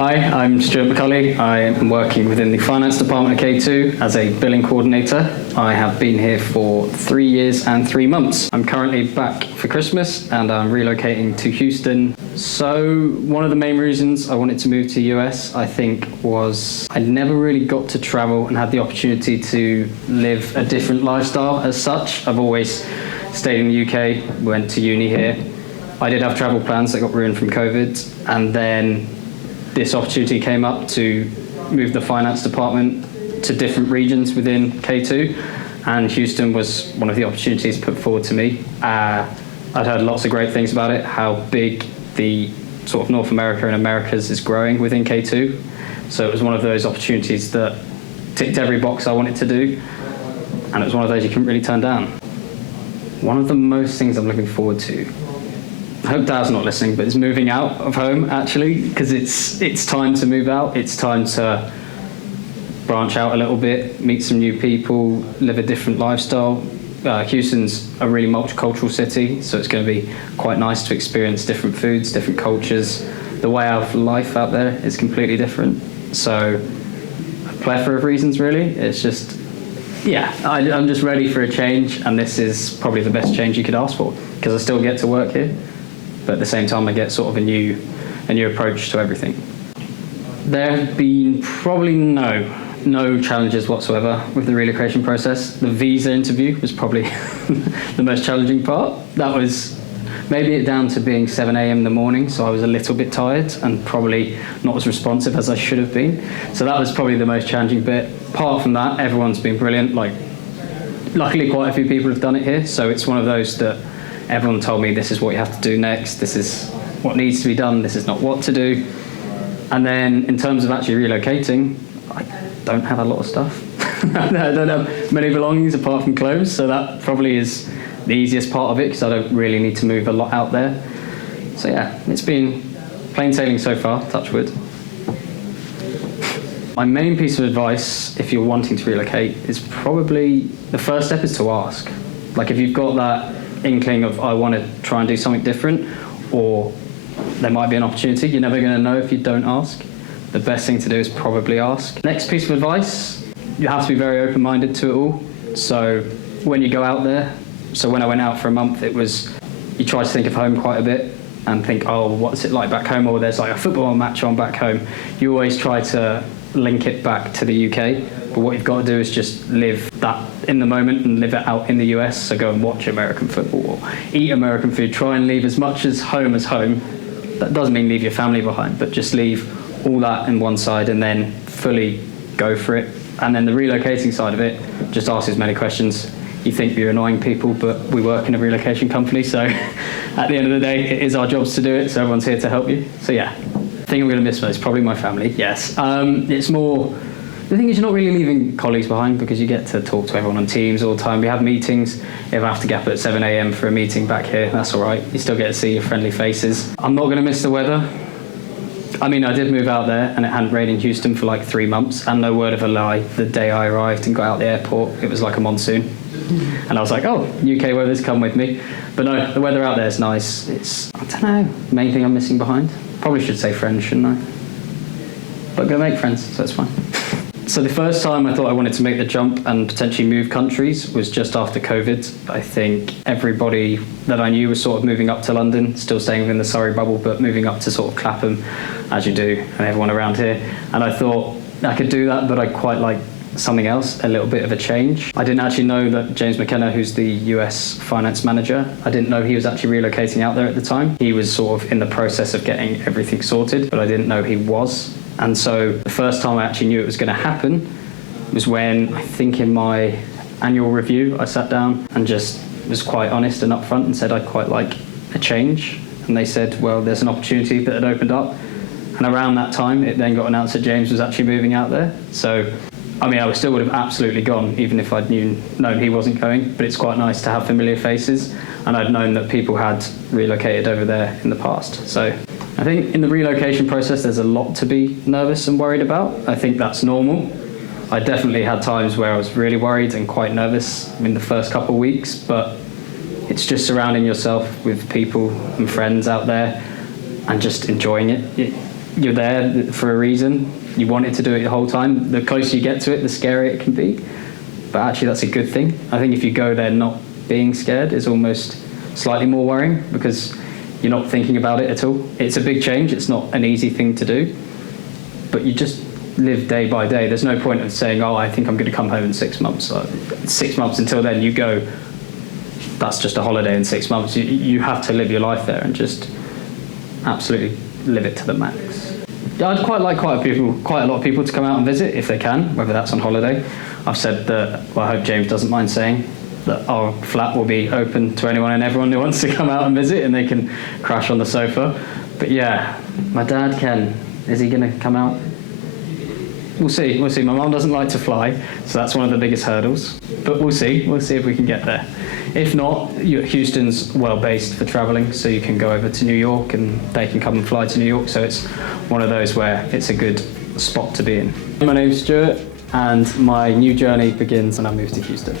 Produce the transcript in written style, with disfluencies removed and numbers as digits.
Hi, I'm Stuart McCully. I am working within the finance department at K2 as a billing coordinator. I have been here for 3 years and 3 months. I'm currently back for Christmas and I'm relocating to Houston. So one of the main reasons I wanted to move to the US, I think, was I never really got to travel and had the opportunity to live a different lifestyle as such. I've always stayed in the UK, went to uni here. I did have travel plans that got ruined from COVID, and then this opportunity came up to move the finance department to different regions within K2, and Houston was one of the opportunities put forward to me. I'd heard lots of great things about it, how big the sort of North America and Americas is growing within K2. So it was one of those opportunities that ticked every box I wanted to do, and it was one of those you couldn't really turn down. One of the most things I'm looking forward to, I hope Dad's not listening, but it's moving out of home, actually, because it's time to move out. It's time to branch out a little bit, meet some new people, live a different lifestyle. Houston's a really multicultural city, so it's going to be quite nice to experience different foods, different cultures. The way of life out there is completely different. So a plethora of reasons, really. It's just, yeah, I'm just ready for a change, and this is probably the best change you could ask for, because I still get to work here, but at the same time I get sort of a new approach to everything. There have been probably no challenges whatsoever with the relocation process. The visa interview was probably the most challenging part. That was maybe it down to being 7 a.m. in the morning, so I was a little bit tired and probably not as responsive as I should have been. So that was probably the most challenging bit. Apart from that, everyone's been brilliant. Like, luckily quite a few people have done it here, so it's one of those that everyone told me this is what you have to do next, this is what needs to be done, this is not what to do. And then in terms of actually relocating, I don't have a lot of stuff. I don't have many belongings apart from clothes, so that probably is the easiest part of it, because I don't really need to move a lot out there. So yeah, it's been plain sailing so far, touch wood. My main piece of advice, if you're wanting to relocate, is probably the first step is to ask. Like, if you've got that inkling of, I want to try and do something different, or there might be an opportunity, you're never going to know if you don't ask. The best thing to do is probably ask. Next piece of advice, you have to be very open-minded to it all. So when you go out there, so when I went out for a month, it was, you try to think of home quite a bit and think, oh, what's it like back home? Or there's like a football match on back home. You always try to link it back to the UK, but what you've got to do is just live that in the moment and live it out in the US. So go and watch American football or eat American food. Try and leave as much as home as home. That doesn't mean leave your family behind, but just leave all that in one side and then fully go for it. And then the relocating side of it, just ask as many questions. You think you're annoying people, but we work in a relocation company, so at the end of the day, it is our jobs to do it, so everyone's here to help you. So yeah, the thing I'm going to miss most, probably my family, yes. It's more, the thing is you're not really leaving colleagues behind, because you get to talk to everyone on Teams all the time. We have meetings. If I have to get up at 7 a.m. for a meeting back here, that's all right. You still get to see your friendly faces. I'm not going to miss the weather. I mean, I did move out there and it hadn't rained in Houston for like 3 months, and no word of a lie, the day I arrived and got out the airport, it was like a monsoon. And I was like, oh, UK weather's come with me. But no, the weather out there is nice. It's, I don't know, main thing I'm missing behind. Probably should say friends, shouldn't I? But I'm going to make friends, so it's fine. So the first time I thought I wanted to make the jump and potentially move countries was just after COVID. I think everybody that I knew was sort of moving up to London, still staying within the Surrey bubble, but moving up to sort of Clapham, as you do, and everyone around here. And I thought I could do that, but I quite like something else, a little bit of a change. I didn't actually know that James McKenna, who's the US finance manager, I didn't know he was actually relocating out there at the time. He was sort of in the process of getting everything sorted, but I didn't know he was. And so the first time I actually knew it was going to happen was when, I think in my annual review, I sat down and just was quite honest and upfront and said I'd quite like a change. And they said, well, there's an opportunity that had opened up. And around that time, it then got announced that James was actually moving out there. So, I mean, I still would have absolutely gone, even if I'd known he wasn't going. But it's quite nice to have familiar faces. And I'd known that people had relocated over there in the past. So I think in the relocation process, there's a lot to be nervous and worried about. I think that's normal. I definitely had times where I was really worried and quite nervous in the first couple of weeks, but it's just surrounding yourself with people and friends out there and just enjoying it. you're there for a reason. You wanted to do it the whole time. The closer you get to it, the scarier it can be. But actually, that's a good thing. I think if you go there not being scared is almost slightly more worrying, because you're not thinking about it at all. It's a big change. It's not an easy thing to do. But you just live day by day. There's no point of saying, oh, I think I'm going to come home in 6 months. 6 months until then, you go, that's just a holiday in 6 months. You have to live your life there and just absolutely live it to the max. I'd quite like quite a lot of people to come out and visit if they can, whether that's on holiday. I've said that, well, I hope James doesn't mind saying, that our flat will be open to anyone and everyone who wants to come out and visit, and they can crash on the sofa. But yeah, my dad, Ken, is he going to come out? We'll see. My mum doesn't like to fly, so that's one of the biggest hurdles. But we'll see if we can get there. If not, Houston's well-based for travelling, so you can go over to New York and they can come and fly to New York, so it's one of those where it's a good spot to be in. My name's Stuart, and my new journey begins when I move to Houston.